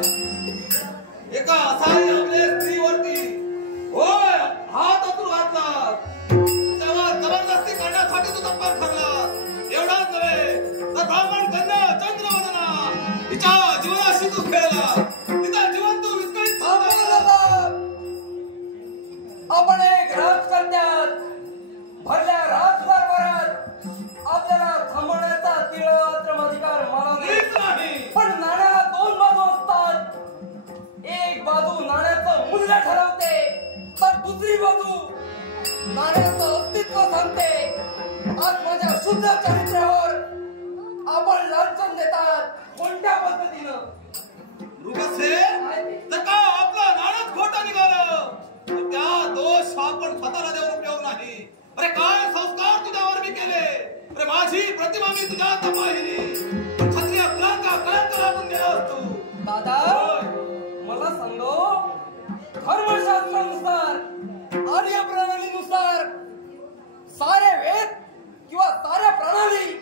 एका असाही आपल्या स्त्रीवरती होय हात अतून घातला, तेव्हा जबरदस्ती करण्यासाठी तू तत्पर ठरला। एवढाच नव्हे तर ब्राह्मण कन्या चंद्रवदना तिच्या जीवनाशी तू खेळला, तिचा जीवन तू विस्कळीत केला। आपण एक राजकन्यात भरल्या राजदरबारात आपल्याला थांबवण्याचा तिळमात्र अधिकार मला नाही। पण नाण्याला दोन बाजू असतात। एक बाजू नाण्याचं मूल्य ठरवते तर दुसरी बाजू नाण्याचं अस्तित्व सांगते। आज माझ्या शुद्ध चरित्रावर आपण लांछन देतात कोणत्या पद्धतीनं? मृगसे तर का आपला नाणच खोटं निघालं, त्या दोष आपण स्वतःला देऊन उपयोग नाही। अरे काय संस्कार तुझ्यावर मी केले, अरे माझी प्रतिमा मी तुझ्या तपाहिली, क्षत्रिय कुलांचा कलंक लागून गेलास तू। दादा मला सांगो, धर्मशास्त्रानुसार आर्य प्रणालीनुसार सारे वेद किंवा साऱ्या प्रणाली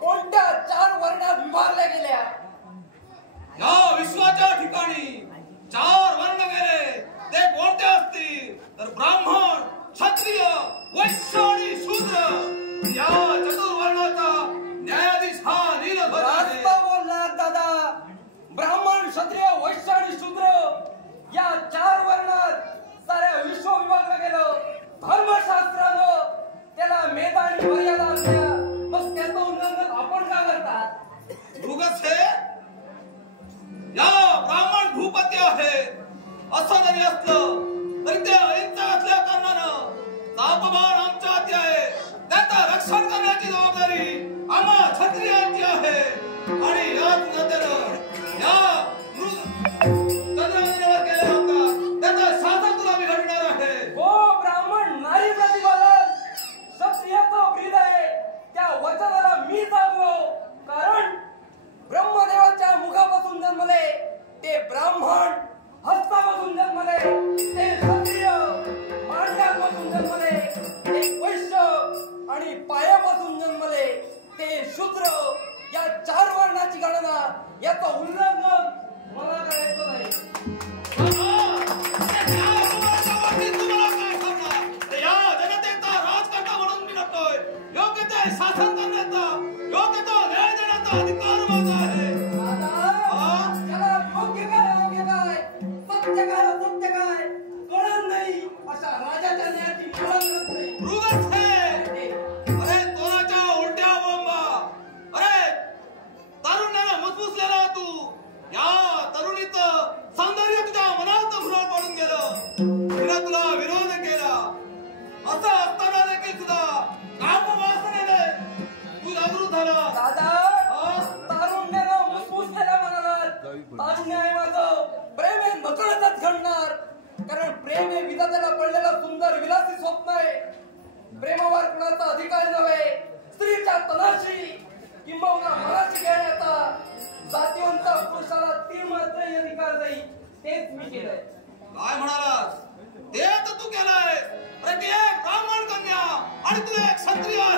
कोणत्या 4 वर्णात विभागल्या गेल्या? या विश्वाच्या ठिकाणी 4 वर्ण गेले, ते कोणते असतील तर ब्राह्मण, क्षत्रिय, वैश्य आणि शूद्र। या चतुर्वर्णाचा न्यायाधीश हा नीलध्वज आहे। बोललात दादा। ब्राह्मण, क्षत्रिय, वैश्य आणि शूद्र या 4 वर्णात साऱ्या विश्व विभागलं गेलं। धर्मशास्त्रानं त्याला मेध आणि मर्यादा असल्या, मग त्याचं उल्लंघन आपण का करतात? मृगसे या ब्राह्मण भूपती आहेत असं जरी असलं तरी ते अहिंसा असल्या कारणानं तापमान आमच्या हाती आहे, त्याचं रक्षण करण्याची जबाबदारी आम्हा क्षत्रियांची आहे। आणि याच नंतर या चंद्रवदनेवर केलेला अपघात त्याचं शासन तुला मी घडणार आहे। हो ब्राह्मण नारी प्रतिपालन क्षत्रियाचं ब्रीद आहे, त्या वचनाला मी जागलो। कारण ब्रह्मदेवाच्या मुखापासून जन्मले ते ब्राह्मण, हस्तापासून जन्मले ते क्षत्रिय, मांड्यापासून जन्मले ते वैश्य आणि पायापासून जन्मले ते शूद्र। या 4 वर्णाची गणना याचं उल्लंघन मला करायचं नाही। या जनतेचा राजकारता म्हणून मी नसतोय, योग्य ते शासन करण्याचा, योग्य तो न्याय देण्याचा अधिकार माझा आहे। योग्य काय सत्य काय असत्य काय कळत नाही, अशा राजाच्या न्यायाची मला मिळत नाही। मृगसे अरे तोराच्या उलट्या बोंबा, अरे तारुण्याला मुसमुसलेला तू, या तरुणीचं सौंदर्य तुझ्या मनात भुरळ पडून गेलं, तिने तुला विरोध केला। असं असताना देखील सुद्धा कामवासनेने तू जागृत झाला। दादा तारुण्याला मुसमुसलेला म्हणालात, तारुण्य आहे माझं, प्रेम हे नकळतच घडणार। कारण प्रेम हे विधात्याला पडलेलं सुंदर विलासी स्वप्न आहे। प्रेमावर कुणाचा अधिकार नव्हे, स्त्रीच्या तनाशी किंबहुना मनाशी घेण्याचा जातीवंत पुरुषाला 3 मात्र अधिकार जाईल, तेच मी केलंय। काय म्हणालास? ते तर तू केलंय, अरे ती एक ब्राह्मण कन्या आणि तू एक क्षत्रिय आहे।